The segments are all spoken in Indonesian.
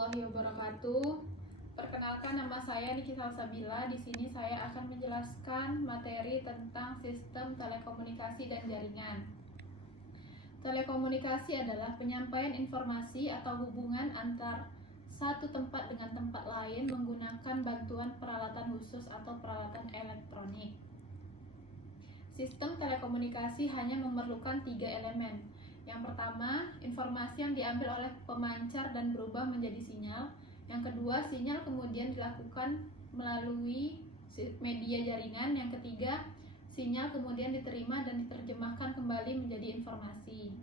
warahmatullahi wabarakatuh. Perkenalkan, nama saya Niki Salsabila. Di sini saya akan menjelaskan materi tentang sistem telekomunikasi dan jaringan. Telekomunikasi adalah penyampaian informasi atau hubungan antar satu tempat dengan tempat lain menggunakan bantuan peralatan khusus atau peralatan elektronik. Sistem telekomunikasi hanya memerlukan 3 elemen. Yang pertama, informasi yang diambil oleh pemancar dan berubah menjadi sinyal. Yang kedua, sinyal kemudian dilakukan melalui media jaringan. Yang ketiga, sinyal kemudian diterima dan diterjemahkan kembali menjadi informasi.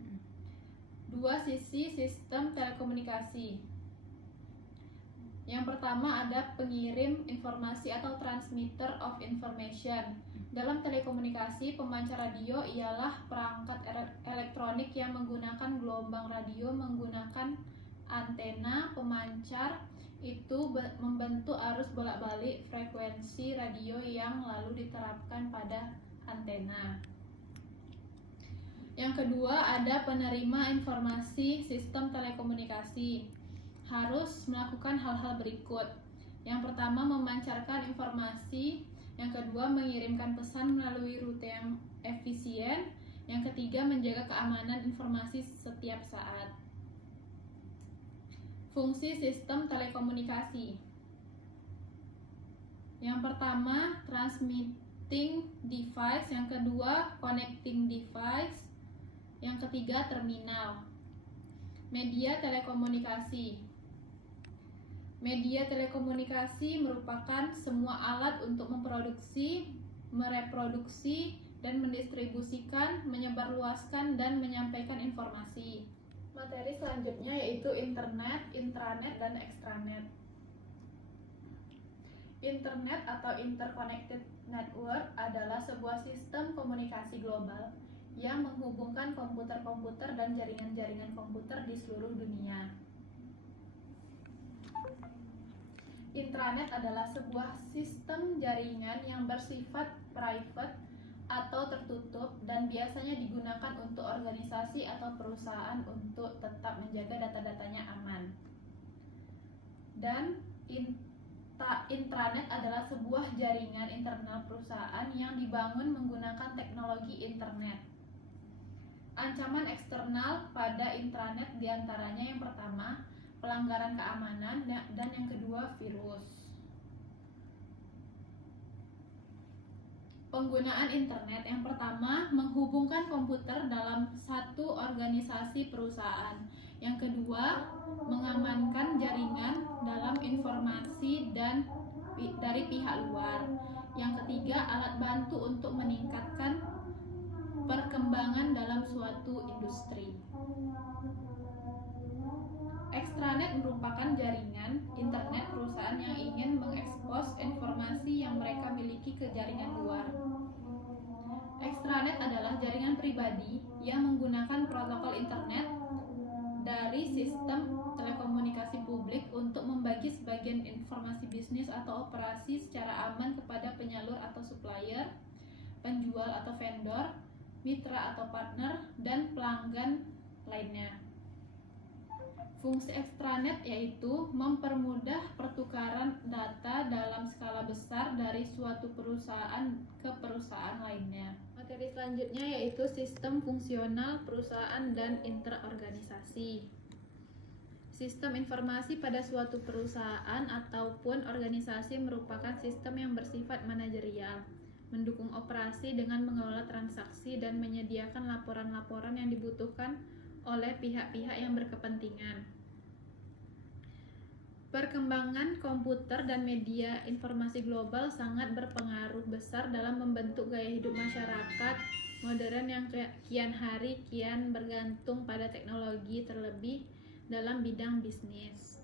Dua sisi sistem telekomunikasi. Yang pertama ada pengirim informasi atau transmitter of information. Dalam telekomunikasi, pemancar radio ialah perangkat elektronik yang menggunakan gelombang radio menggunakan antena. Pemancar itu membentuk arus bolak-balik frekuensi radio yang lalu diterapkan pada antena. Yang kedua ada penerima informasi. Sistem telekomunikasi harus melakukan hal-hal berikut. Yang pertama, memancarkan informasi. Yang kedua, mengirimkan pesan melalui rute yang efisien. Yang ketiga, menjaga keamanan informasi setiap saat. Fungsi sistem telekomunikasi. Yang pertama, transmitting device. Yang kedua, connecting device. Yang ketiga, terminal. Media telekomunikasi. Media telekomunikasi merupakan semua alat untuk memproduksi, mereproduksi, dan mendistribusikan, menyebarluaskan, dan menyampaikan informasi. Materi selanjutnya yaitu internet, intranet, dan extranet. Internet atau interconnected network adalah sebuah sistem komunikasi global yang menghubungkan komputer-komputer dan jaringan-jaringan komputer di seluruh dunia. Intranet adalah sebuah sistem jaringan yang bersifat private atau tertutup dan biasanya digunakan untuk organisasi atau perusahaan untuk tetap menjaga data-datanya aman. Dan intranet adalah sebuah jaringan internal perusahaan yang dibangun menggunakan teknologi internet. Ancaman eksternal pada intranet diantaranya yang pertama, pelanggaran keamanan, dan yang kedua, virus. Penggunaan internet yang pertama, menghubungkan komputer dalam satu organisasi perusahaan. Yang kedua, mengamankan jaringan dalam informasi dan dari pihak luar. Yang ketiga, alat bantu untuk meningkatkan perkembangan dalam suatu industri. Extranet merupakan jaringan internet perusahaan yang ingin mengekspos informasi yang mereka miliki ke jaringan luar. Extranet adalah jaringan pribadi yang menggunakan protokol internet dari sistem telekomunikasi publik untuk membagi sebagian informasi bisnis atau operasi secara aman kepada penyalur atau supplier, penjual atau vendor, mitra atau partner, dan pelanggan lainnya. Fungsi extranet yaitu mempermudah pertukaran data dalam skala besar dari suatu perusahaan ke perusahaan lainnya. Materi selanjutnya yaitu sistem fungsional perusahaan dan interorganisasi. Sistem informasi pada suatu perusahaan ataupun organisasi merupakan sistem yang bersifat manajerial, mendukung operasi dengan mengelola transaksi dan menyediakan laporan-laporan yang dibutuhkan oleh pihak-pihak yang berkepentingan. Perkembangan komputer dan media informasi global sangat berpengaruh besar dalam membentuk gaya hidup masyarakat modern yang kian hari kian bergantung pada teknologi, terlebih dalam bidang bisnis.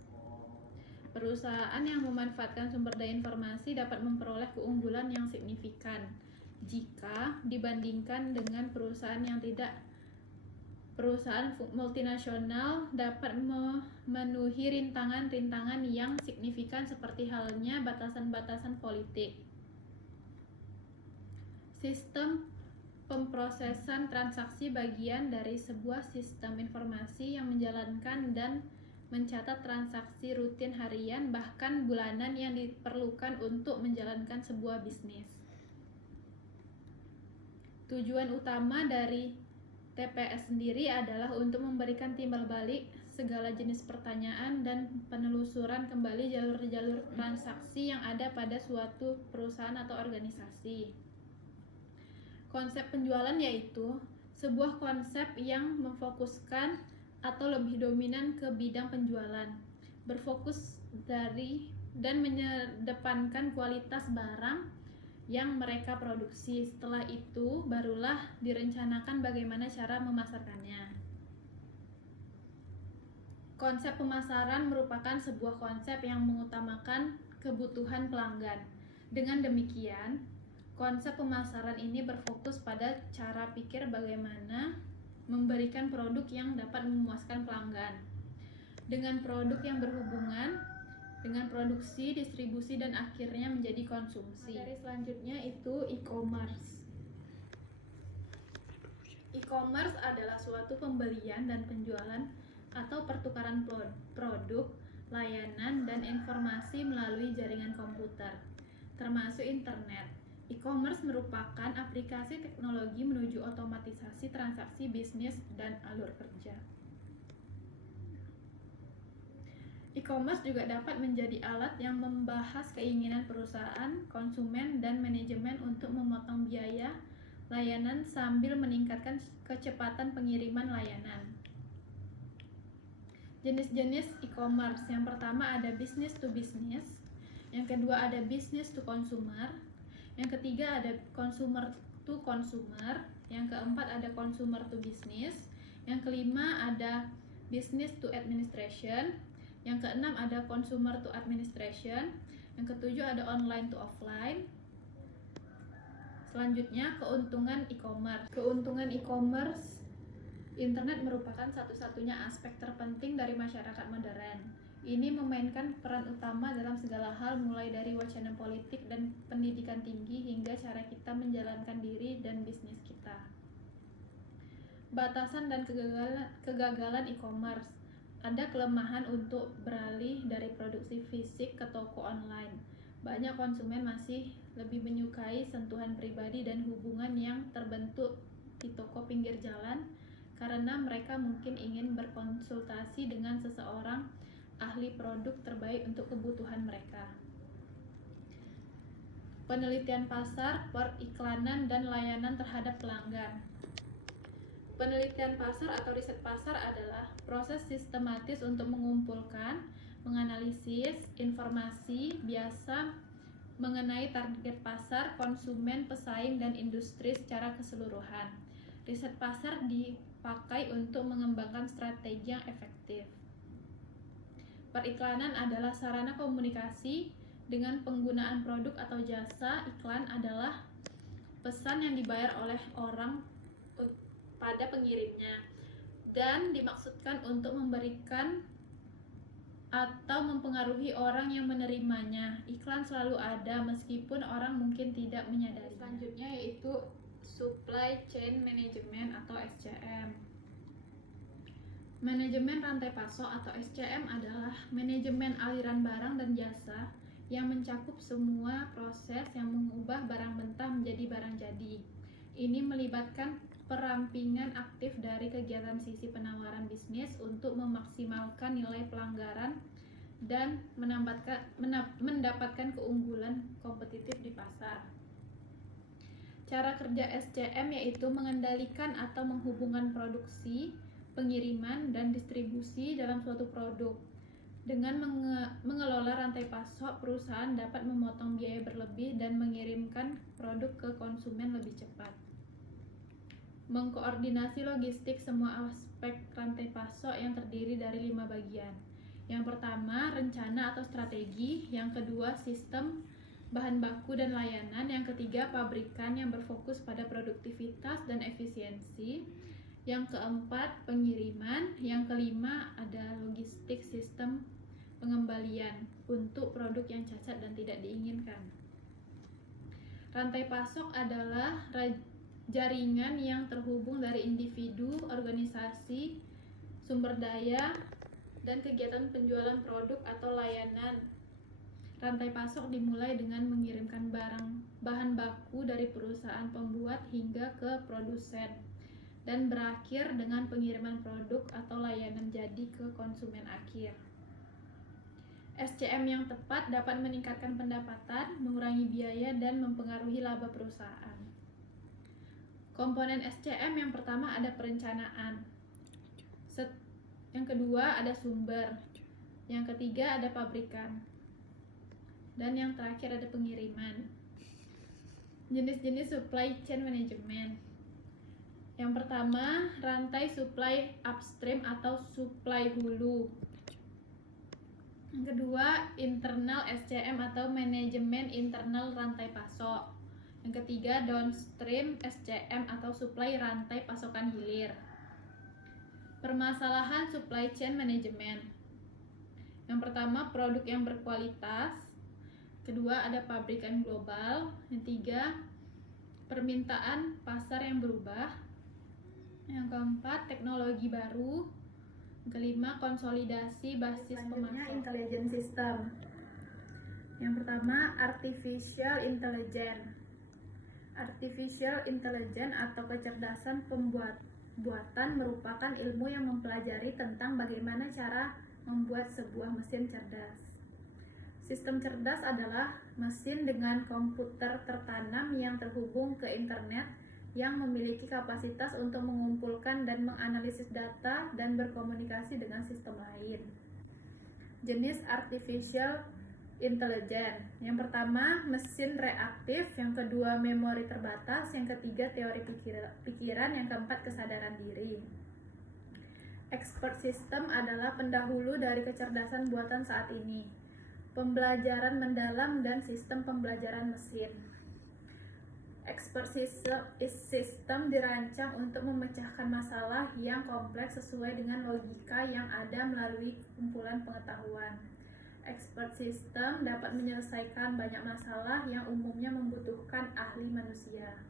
Perusahaan yang memanfaatkan sumber daya informasi dapat memperoleh keunggulan yang signifikan jika dibandingkan dengan perusahaan yang tidak. Perusahaan multinasional dapat memenuhi rintangan-rintangan yang signifikan seperti halnya batasan-batasan politik. Sistem pemrosesan transaksi bagian dari sebuah sistem informasi yang menjalankan dan mencatat transaksi rutin harian bahkan bulanan yang diperlukan untuk menjalankan sebuah bisnis. Tujuan utama dari TPS sendiri adalah untuk memberikan timbal balik segala jenis pertanyaan dan penelusuran kembali jalur-jalur transaksi yang ada pada suatu perusahaan atau organisasi. Konsep penjualan yaitu sebuah konsep yang memfokuskan atau lebih dominan ke bidang penjualan, berfokus dari dan mengedepankan kualitas barang yang mereka produksi. Setelah itu barulah direncanakan bagaimana cara memasarkannya. Konsep pemasaran merupakan sebuah konsep yang mengutamakan kebutuhan pelanggan. Dengan demikian, konsep pemasaran ini berfokus pada cara pikir bagaimana memberikan produk yang dapat memuaskan pelanggan. Dengan produk yang berhubungan dengan produksi, distribusi, dan akhirnya menjadi konsumsi. Materi selanjutnya itu e-commerce. E-commerce adalah suatu pembelian dan penjualan atau pertukaran produk, layanan, dan informasi melalui jaringan komputer, termasuk internet. E-commerce merupakan aplikasi teknologi menuju otomatisasi transaksi bisnis dan alur kerja. E-commerce juga dapat menjadi alat yang membahas keinginan perusahaan, konsumen, dan manajemen untuk memotong biaya layanan sambil meningkatkan kecepatan pengiriman layanan. Jenis-jenis e-commerce. Yang pertama ada business to business, yang kedua ada business to consumer, yang ketiga ada consumer to consumer, yang keempat ada consumer to business, yang kelima ada business to administration, yang keenam ada consumer to administration, yang ketujuh ada online to offline. Selanjutnya keuntungan e-commerce. Keuntungan e-commerce, internet merupakan satu-satunya aspek terpenting dari masyarakat modern. Ini memainkan peran utama dalam segala hal, mulai dari wacana politik dan pendidikan tinggi hingga cara kita menjalankan diri dan bisnis kita. Batasan dan kegagalan e-commerce. Ada kelemahan untuk beralih dari produksi fisik ke toko online. Banyak konsumen masih lebih menyukai sentuhan pribadi dan hubungan yang terbentuk di toko pinggir jalan karena mereka mungkin ingin berkonsultasi dengan seseorang ahli produk terbaik untuk kebutuhan mereka. Penelitian pasar, periklanan, dan layanan terhadap pelanggan. Penelitian pasar atau riset pasar adalah proses sistematis untuk mengumpulkan, menganalisis informasi biasa mengenai target pasar, konsumen, pesaing, dan industri secara keseluruhan. Riset pasar dipakai untuk mengembangkan strategi yang efektif. Periklanan adalah sarana komunikasi dengan penggunaan produk atau jasa. Iklan adalah pesan yang dibayar oleh orang pada pengirimnya dan dimaksudkan untuk memberikan atau mempengaruhi orang yang menerimanya. Iklan selalu ada meskipun orang mungkin tidak menyadari. Selanjutnya yaitu Supply Chain Management atau SCM. Manajemen rantai pasok atau SCM adalah manajemen aliran barang dan jasa yang mencakup semua proses yang mengubah barang mentah menjadi barang jadi. Ini melibatkan perampingan aktif dari kegiatan sisi penawaran bisnis untuk memaksimalkan nilai pelanggaran dan mendapatkan keunggulan kompetitif di pasar. Cara kerja SCM yaitu mengendalikan atau menghubungkan produksi, pengiriman, dan distribusi dalam suatu produk. Dengan mengelola rantai pasok, perusahaan dapat memotong biaya berlebih dan mengirimkan produk ke konsumen lebih cepat. Mengkoordinasi logistik semua aspek rantai pasok yang terdiri dari 5 bagian. Yang pertama, rencana atau strategi. Yang kedua, sistem, bahan baku dan layanan. Yang ketiga, pabrikan yang berfokus pada produktivitas dan efisiensi. Yang keempat, pengiriman. Yang kelima, ada logistik, sistem pengembalian untuk produk yang cacat dan tidak diinginkan. Rantai pasok adalah jaringan yang terhubung dari individu, organisasi, sumber daya, dan kegiatan penjualan produk atau layanan. Rantai pasok dimulai dengan mengirimkan bahan baku dari perusahaan pembuat hingga ke produsen dan berakhir dengan pengiriman produk atau layanan jadi ke konsumen akhir. SCM yang tepat dapat meningkatkan pendapatan, mengurangi biaya, dan mempengaruhi laba perusahaan. Komponen SCM yang pertama ada perencanaan. Yang kedua ada sumber. Yang ketiga ada pabrikan. Dan yang terakhir ada pengiriman. Jenis-jenis supply chain management. Yang pertama, rantai supply upstream atau supply hulu. Yang kedua, internal SCM atau manajemen internal rantai pasok. Yang ketiga, downstream SCM atau supply rantai pasokan hilir. Permasalahan supply chain management. Yang pertama, produk yang berkualitas. Kedua, ada pabrikan global. Yang tiga, permintaan pasar yang berubah. Yang keempat, teknologi baru. Yang kelima, konsolidasi basis pemasok. Intelligent system. Yang pertama, artificial intelligence. Artificial intelligence atau kecerdasan pembuatan merupakan ilmu yang mempelajari tentang bagaimana cara membuat sebuah mesin cerdas. Sistem cerdas adalah mesin dengan komputer tertanam yang terhubung ke internet yang memiliki kapasitas untuk mengumpulkan dan menganalisis data dan berkomunikasi dengan sistem lain. Jenis artificial intelligence. Yang pertama, mesin reaktif. Yang kedua, memori terbatas. Yang ketiga, teori pikiran. Yang keempat, kesadaran diri. Expert system adalah pendahulu dari kecerdasan buatan saat ini. Pembelajaran mendalam dan sistem pembelajaran mesin. Expert system dirancang untuk memecahkan masalah yang kompleks sesuai dengan logika yang ada melalui kumpulan pengetahuan. Expert system dapat menyelesaikan banyak masalah yang umumnya membutuhkan ahli manusia.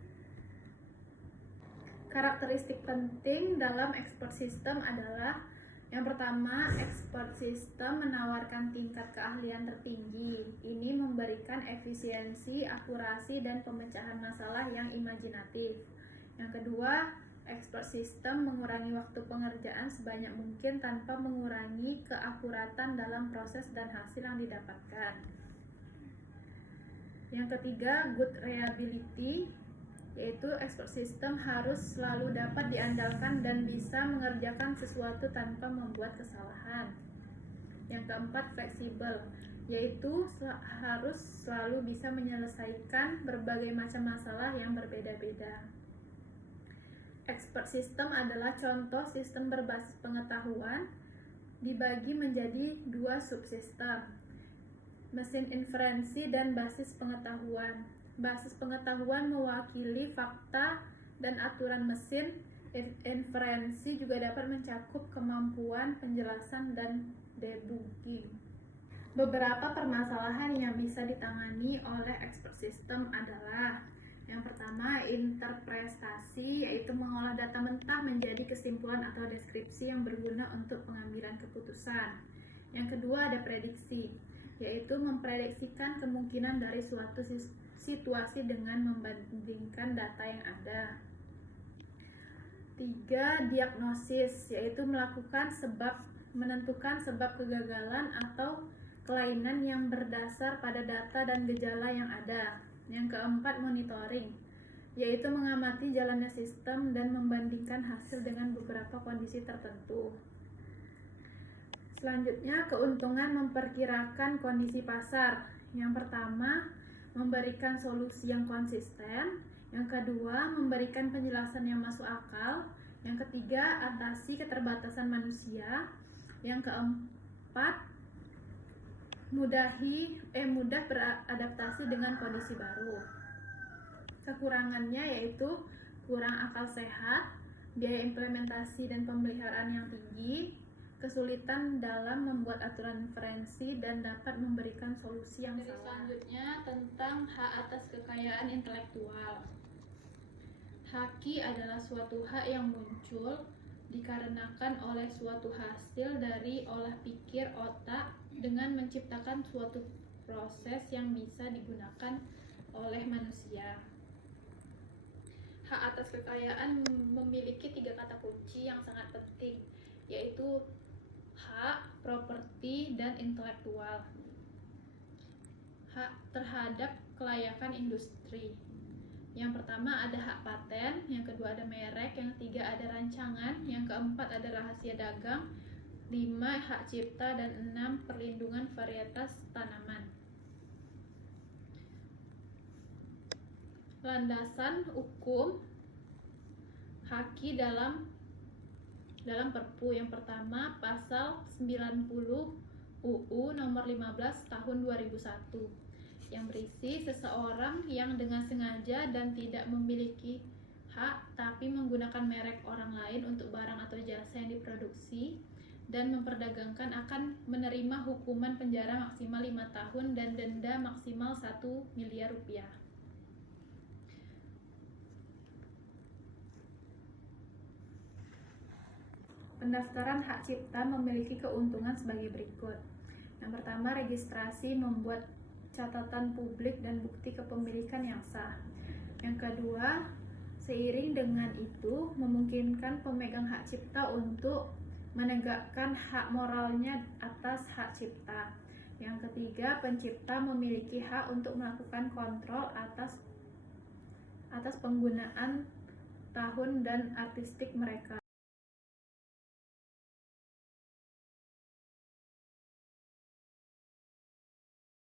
Karakteristik penting dalam expert system adalah: yang pertama, expert system menawarkan tingkat keahlian tertinggi. Ini memberikan efisiensi, akurasi, dan pemecahan masalah yang imajinatif. Yang kedua, expert system mengurangi waktu pengerjaan sebanyak mungkin tanpa mengurangi keakuratan dalam proses dan hasil yang didapatkan. Yang ketiga, good reliability, yaitu expert system harus selalu dapat diandalkan dan bisa mengerjakan sesuatu tanpa membuat kesalahan. Yang keempat, fleksibel, yaitu harus selalu bisa menyelesaikan berbagai macam masalah yang berbeda-beda. Expert system adalah contoh sistem berbasis pengetahuan dibagi menjadi dua subsistem, mesin inferensi dan basis pengetahuan. Basis pengetahuan mewakili fakta dan aturan mesin. Inferensi juga dapat mencakup kemampuan penjelasan dan debugging. Beberapa permasalahan yang bisa ditangani oleh expert system adalah: yang pertama, interpretasi, yaitu mengolah data mentah menjadi kesimpulan atau deskripsi yang berguna untuk pengambilan keputusan. Yang kedua, ada prediksi, yaitu memprediksikan kemungkinan dari suatu situasi dengan membandingkan data yang ada. 3. Diagnosis, yaitu menentukan sebab kegagalan atau kelainan yang berdasar pada data dan gejala yang ada. Yang keempat, monitoring, yaitu mengamati jalannya sistem dan membandingkan hasil dengan beberapa kondisi tertentu. Selanjutnya, keuntungan memperkirakan kondisi pasar. Yang pertama, memberikan solusi yang konsisten. Yang kedua, memberikan penjelasan yang masuk akal. Yang ketiga, atasi keterbatasan manusia. Yang keempat, mudah beradaptasi dengan kondisi baru. Kekurangannya yaitu kurang akal sehat, biaya implementasi dan pemeliharaan yang tinggi, kesulitan dalam membuat aturan inferensi, dan dapat memberikan solusi yang salah. Selanjutnya, tentang hak atas kekayaan intelektual. Haki adalah suatu hak yang muncul dikarenakan oleh suatu hasil dari olah pikir otak dengan menciptakan suatu proses yang bisa digunakan oleh manusia. Hak atas kekayaan memiliki 3 kata kunci yang sangat penting, yaitu hak, properti, dan intelektual. Hak terhadap kelayakan industri. Yang pertama ada hak paten, yang kedua ada merek, yang ketiga ada rancangan, yang keempat ada rahasia dagang, 5 hak cipta, dan 6 perlindungan varietas tanaman. Landasan hukum haki dalam Perpu. Yang pertama pasal 90 UU nomor 15 tahun 2001 yang berisi seseorang yang dengan sengaja dan tidak memiliki hak tapi menggunakan merek orang lain untuk barang atau jasa yang diproduksi dan memperdagangkan akan menerima hukuman penjara maksimal 5 tahun dan denda maksimal 1 miliar rupiah. Pendaftaran hak cipta memiliki keuntungan sebagai berikut. Yang pertama, registrasi membuat catatan publik dan bukti kepemilikan yang sah. Yang kedua, seiring dengan itu memungkinkan pemegang hak cipta untuk menegakkan hak moralnya atas hak cipta. Yang ketiga, pencipta memiliki hak untuk melakukan kontrol atas penggunaan tahun dan artistik mereka.